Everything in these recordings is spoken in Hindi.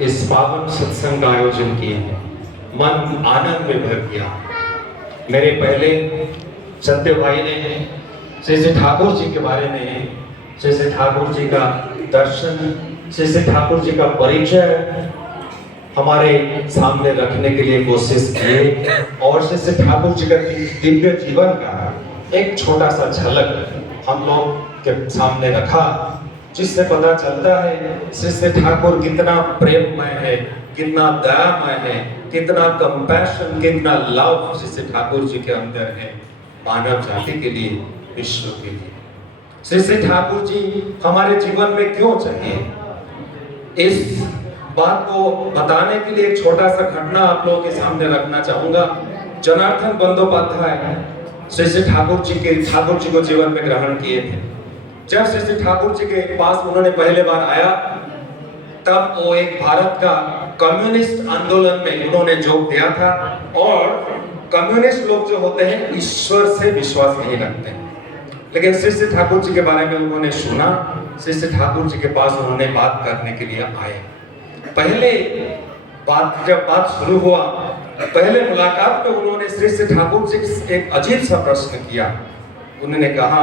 इस पावन सत्संग का आयोजन किए हैं। मन आनंद में भर गया। मेरे पहले सत्य भाई ने श्री श्री ठाकुर जी के बारे में, श्री श्री ठाकुर जी का दर्शन, श्री श्री ठाकुर जी का परिचय हमारे सामने रखने के लिए कोशिश की और श्री श्री ठाकुर जी का दिव्य जीवन का एक छोटा सा झलक हम लोग के सामने रखा, जिससे पता चलता है श्री श्री ठाकुर कितना प्रेममय है, कितना दयामय है, कितना कंपैशन, कितना लव श्री श्री ठाकुर जी के अंदर है मानव जाति के लिए, विश्व के लिए। श्री श्री ठाकुर जी हमारे जीवन में क्यों चाहिए, इस बात को बताने के लिए एक छोटा सा घटना आप लोगों के सामने रखना चाहूंगा। जनार्दन बंदोपाध्याय श्री श्री ठाकुर जी को जीवन में ग्रहण किए थे। जब श्री श्री ठाकुर जी के पास उन्होंने पहले बार आया, तब वो एक भारत का कम्युनिस्ट आंदोलन में उन्होंने जोग दिया था और कम्युनिस्ट लोग जो होते हैं ईश्वर से विश्वास नहीं रखते, लेकिन श्री श्री ठाकुर जी के बारे में उन्होंने सुना। श्री श्री ठाकुर जी के पास उन्होंने बात करने के लिए आए। पहले जब बात शुरू हुआ, पहले मुलाकात में उन्होंने श्री श्री ठाकुर जी से एक अजीब सा प्रश्न किया। उन्होंने कहा,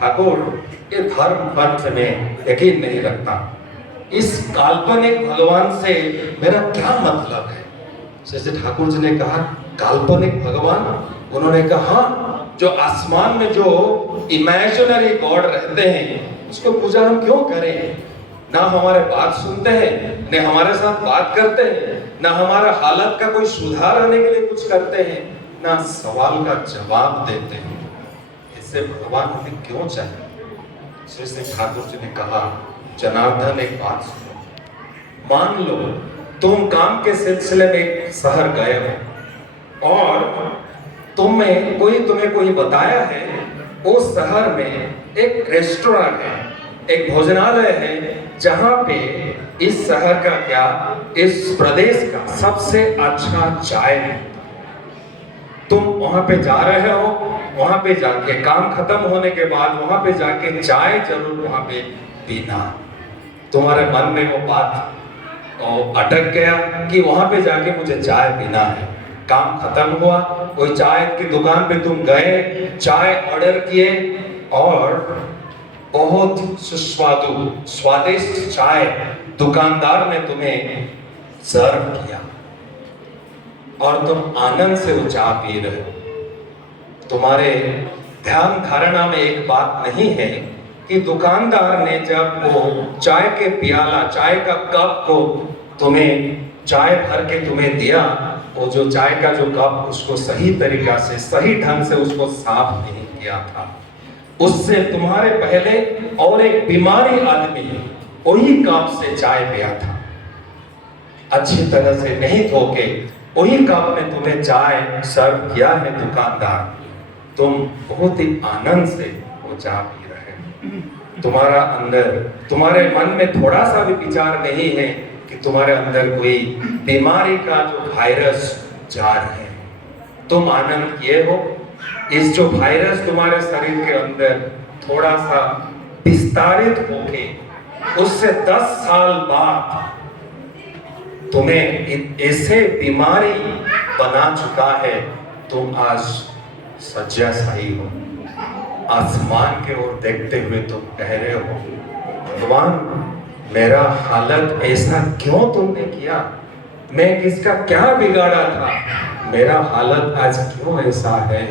ठाकुर, ये धर्म पंथ में यकीन नहीं रखता, इस काल्पनिक भगवान से मेरा क्या मतलब है? श्री श्री ठाकुर जी ने कहा, काल्पनिक भगवान? उन्होंने कहा, जो आसमान में जो इमेजिनरी गॉड रहते हैं उसको पूजा हम क्यों करें? ना हमारे बात सुनते हैं, न हमारे साथ बात करते हैं, ना हमारा हालत का कोई सुधार होने के लिए कुछ करते हैं, ना सवाल का जवाब देते हैं। इससे भगवान हमें क्यों चाहिए? श्री श्री ठाकुर जी ने कहा, जनार्दन एक बात सुनो, मान लो तुम काम के सिलसिले में एक शहर गए हो और तुम्हें कोई बताया है उस शहर में एक रेस्टोरेंट है, एक भोजनालय है, जहां पे इस शहर का क्या, इस प्रदेश का सबसे अच्छा चाय है। तुम वहां पे जा रहे हो, वहां पे जाके काम खत्म होने के बाद वहां पे जाके चाय जरूर वहां पे पीना। तुम्हारे मन में वो बात अटक गया कि वहां पे जाके मुझे चाय पीना है। काम खत्म हुआ, कोई चाय की दुकान पे तुम गए, चाय ऑर्डर किए और बहुत सुस्वादु स्वादिष्ट चाय दुकानदार ने तुम्हें सर्व किया और तुम आनंद से वो चाय पी रहे हो। तुम्हारे ध्यान धारणा में एक बात नहीं है कि दुकानदार ने जब वो चाय के प्याला, चाय का कप को तुम्हें चाय भर के तुम्हें दिया, वो जो चाय का जो कप उसको सही तरीका से, सही ढंग से उसको साफ नहीं किया था। उससे तुम्हारे पहले और एक बीमारी आदमी वही कप से चाय पिया था, अच्छी तरह से नहीं धो के वही कप में तुम्हें चाय सर्व किया है दुकानदार। तुम बहुत ही आनंद से वो चाय पी रहे हो। तुम्हारा अंदर, तुम्हारे मन में थोड़ा सा भी विचार नहीं है कि तुम्हारे अंदर कोई बीमारी का जो वायरस जा रहे हैं। तुम आनंद किए हो, इस जो वायरस तुम्हारे शरीर के अंदर थोड़ा सा विस्तारित होके उससे 10 साल बाद तुम्हें ऐसे बीमारी बना चुका है, तुम आज शय्याशायी हो, आसमान के ओर देखते हुए तुम कह रहे हो, भगवान मेरा हालत ऐसा क्यों तुमने किया? मैं किसका क्या बिगाड़ा था? मेरा हालत आज क्यों ऐसा है?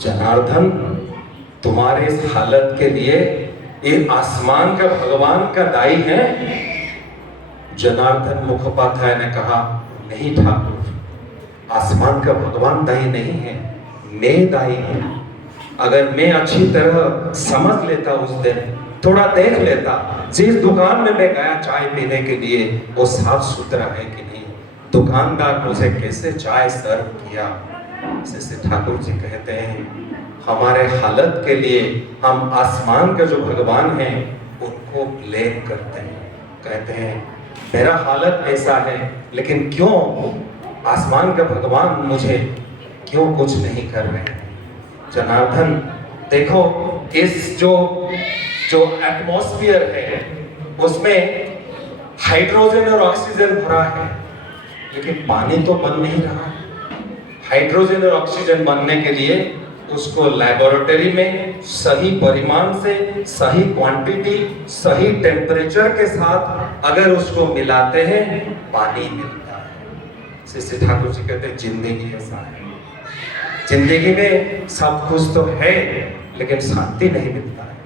जनार्दन, तुम्हारे इस हालत के लिए ये आसमान का भगवान का दायी है? जनार्दन मुखोपाध्याय ने कहा, नहीं ठाकुर, आसमान का भगवान दायी नहीं है, मैं दायी हूं। अगर मैं अच्छी तरह समझ लेता, उस दिन थोड़ा देख लेता, जिस दुकान में मैं गया चाय पीने के लिए वो साफ सुथरा है कि नहीं, दुकानदार मुझे कैसे चाय सर्व किया। जैसे ठाकुर जी कहते हैं, हमारे हालत के लिए हम आसमान का जो भगवान है उनको ब्लेम करते हैं, कहते हैं मेरा हालत ऐसा है, लेकिन क्यों आसमान का भगवान मुझे क्यों कुछ नहीं कर रहे हैं? जनार्दन देखो, इस जो एटमॉस्फेयर है उसमें हाइड्रोजन और ऑक्सीजन भरा है, लेकिन पानी तो बन नहीं रहा है। हाइड्रोजन और ऑक्सीजन बनने के लिए उसको लेबोरेटरी में सही परिमाण से, सही क्वांटिटी, सही टेम्परेचर के साथ अगर उसको मिलाते हैं, पानी मिलता है। श्री ठाकुर जी कहते हैं जिंदगी ऐसा है। जिंदगी में सब कुछ तो है, लेकिन शांति नहीं मिलता है,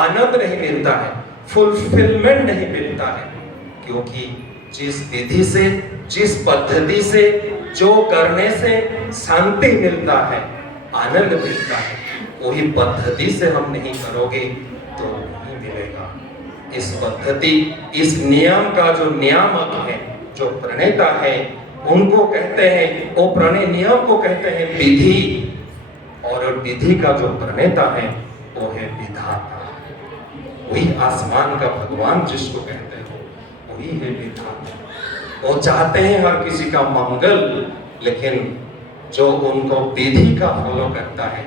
आनंद नहीं मिलता है, फुलफिलमेंट नहीं मिलता है। क्योंकि जिस विधि से, जिस पद्धति से, जो करने से शांति मिलता है, आनंद मिलता है, वही पद्धति से हम नहीं करोगे तो नहीं मिलेगा। इस पद्धति, इस नियम का जो नियामक है, जो प्रणेता है, उनको कहते हैं, वो प्रणय नियम को कहते हैं विधि, और विधि का जो प्रणेता है वो है विधाता। वही आसमान का भगवान जिसको कहते हैं वही है विधाता। वो चाहते हैं हर किसी का मंगल, लेकिन जो उनको विधि का फॉलो करता है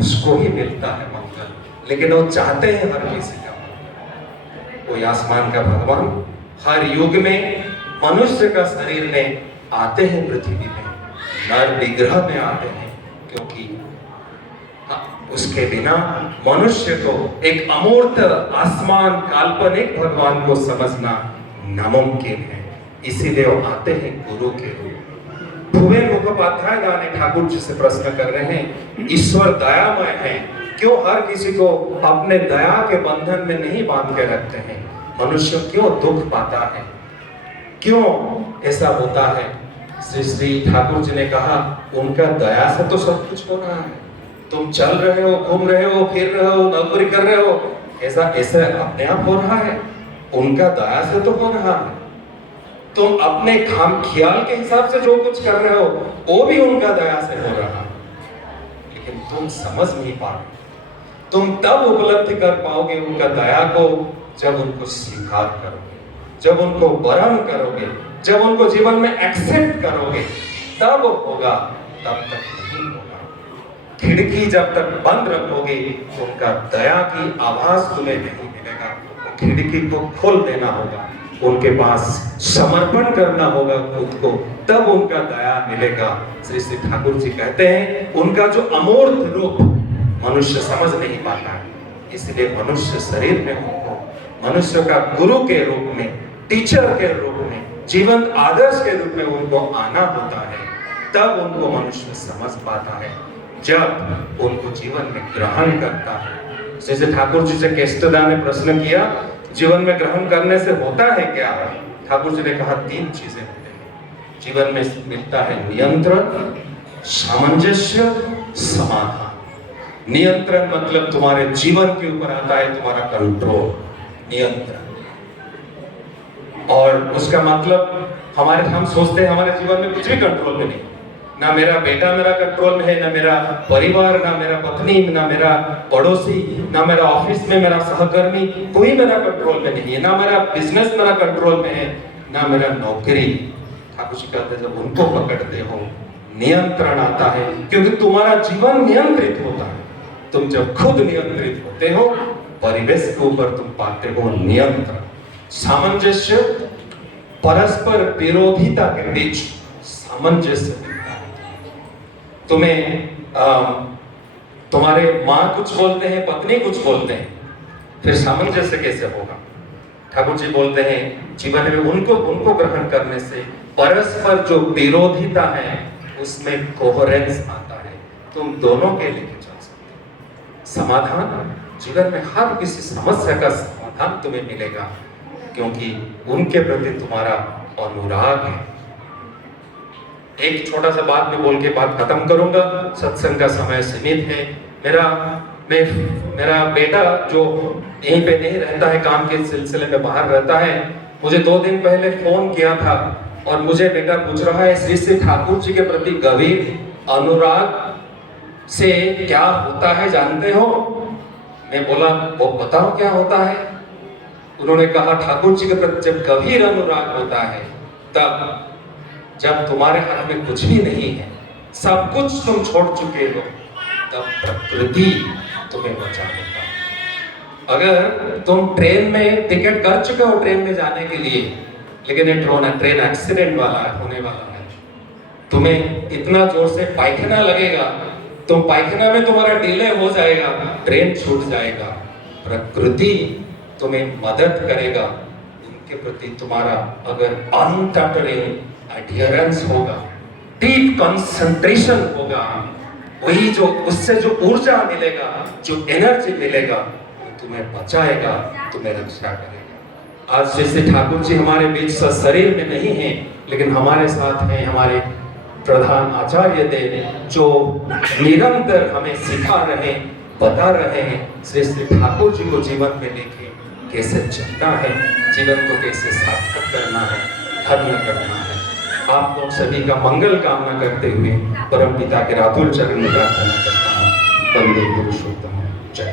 उसको ही मिलता है मंगल, लेकिन वो चाहते हैं हर किसी का मंगल। कोई आसमान का भगवान हर युग में मनुष्य का शरीर में आते हैं, पृथ्वी में नर विग्रह में आते हैं, क्योंकि उसके बिना मनुष्य को एक अमूर्त आसमान काल्पनिक भगवान को समझना नामुमकिन है। इसीलिए वो आते हैं गुरु के रूप। भुवन मुखोपाध्याय दाने ठाकुर जी से प्रश्न कर रहे हैं, ईश्वर दयामय है, क्यों हर किसी को अपने दया के बंधन में नहीं बांध के रखते हैं? मनुष्य क्यों दुख पाता है, क्यों ऐसा होता है? श्री ठाकुर जी ने कहा, उनका दया से तो सब कुछ हो रहा है। तुम चल रहे हो, घूम रहे हो, फिर रहे हो, नौकरी कर रहे हो, ऐसा ऐसा अपने आप हो रहा है, उनका दया से तो हो रहा है। तुम अपने खाम ख्याल के हिसाब से जो कुछ कर रहे हो वो भी उनका दया से हो रहा है, लेकिन तुम समझ नहीं पा रहे। तुम तब उपलब्धि कर पाओगे उनका दया को जब उनको स्वीकार करोगे, जब उनको वरण करोगे, जब उनको जीवन में एक्सेप्ट करोगे, तब होगा, तब तक नहीं होगा। खिड़की जब तक बंद रखोगे उनका दया की आवाज तुम्हें नहीं मिलेगा। खिड़की को खोल देना होगा, उनके पास समर्पण करना होगा खुद को, तब उनका दया मिलेगा। श्री ठाकुर जी कहते हैं, उनका जो अमूर्त रूप मनुष्य समझ नहीं पाता है, इसलिए मनुष्य शरीर में उनको मनुष्य का गुरु के रूप में, टीचर के रूप में, जीवंत आदर्श के रूप में उनको आना होता है। तब उनको मनुष्य समझ पाता है, जब उनको जीवन में ग्रहण करता है। जैसे ठाकुर जी से केष्टदा ने प्रश्न किया, जीवन में ग्रहण करने से होता है क्या? ठाकुर जी ने कहा, 3 चीजें होती हैं जीवन में। मिलता है नियंत्रण, सामंजस्य, समाधान। नियंत्रण मतलब तुम्हारे जीवन के ऊपर आता है तुम्हारा कंट्रोल, नियंत्रण। और उसका मतलब हम सोचते हैं हमारे जीवन में कुछ भी कंट्रोल में नहीं, ना मेरा बेटा मेरा कंट्रोल में है, ना मेरा परिवार, ना मेरा पत्नी, ना मेरा पड़ोसी, ना मेरा ऑफिस में मेरा सहकर्मी, कोई मेरा कंट्रोल में नहीं है, ना मेरा बिजनेस मेरा कंट्रोल में है, ना मेरा नौकरी। ठाकुर जी कहते हैं, जब उनको पकड़ते हो नियंत्रण आता है, क्योंकि तुम्हारा जीवन नियंत्रित होता है। तुम जब खुद नियंत्रित होते हो, परिवेश के ऊपर तुम पाते हो नियंत्रण। सामंजस्य, परस्पर विरोधिता के बीच सामंजस्य। तुम्हें तुम्हारे माँ कुछ बोलते हैं, पत्नी कुछ बोलते हैं, फिर सामंजस्य कैसे होगा? ठाकुर जी बोलते हैं, जीवन में उनको ग्रहण करने से परस्पर जो विरोधिता है उसमें कोहेरेंस आता है, तुम दोनों के लेके चल सकते हो। समाधान, जीवन में हर किसी समस्या का समाधान तुम्हें मिलेगा, क्योंकि उनके प्रति तुम्हारा अनुराग है। एक छोटा सा बात में बोल के बात खत्म करूंगा, सत्संग का समय सीमित है। मेरा बेटा जो यहीं पे नहीं रहता है, काम के सिलसिले में बाहर रहता है, मुझे 2 दिन पहले फोन किया था और मुझे बेटा पूछ रहा है, श्री ठाकुर जी के प्रति गंभीर अनुराग से क्या होता है जानते हो? मैं बोला, वो बताओ क्या होता है? उन्होंने कहा, ठाकुर जी के प्रति जब गंभीर अनुराग होता है, तब जब तुम्हारे हाथ में कुछ भी नहीं है, सब कुछ तुम छोड़ चुके हो, तब प्रकृति तुम्हें बचा लेता है। अगर तुम ट्रेन में टिकट कर चुके हो ट्रेन में जाने के लिए, लेकिन ये ट्रेन एक्सीडेंट वाला होने वाला है, तुम्हें इतना जोर से पायखाना लगेगा, तुम पायखाना में तुम्हारा डिले हो जाएगा, ट्रेन छूट जाएगा, प्रकृति तुम्हें मदद करेगा, उनके प्रति तुम्हारा अगर अनटटरिंग एडहेरेंस होगा, डीप कंसंट्रेशन होगा, वही जो उससे जो ऊर्जा मिलेगा, जो एनर्जी मिलेगा, वो तुम्हें बचाएगा, तुम्हें रक्षा करेगा। आज जैसे ठाकुर जी हमारे बीच शरीर में नहीं है, लेकिन हमारे साथ हैं हमारे प्रधान आचार्य देव, जो निरंतर हमें सिखा रहे, बता रहे हैं श्री श्री ठाकुर जी को जीवन में लेके कैसे चलना है, जीवन को कैसे सार्थक करना है, धर्म करना है। आप लोग सभी का मंगल कामना करते हुए परम पिता के रातुल चरण में प्रार्थना करता हूँ। वंदे पुरुषोत्तम। जय।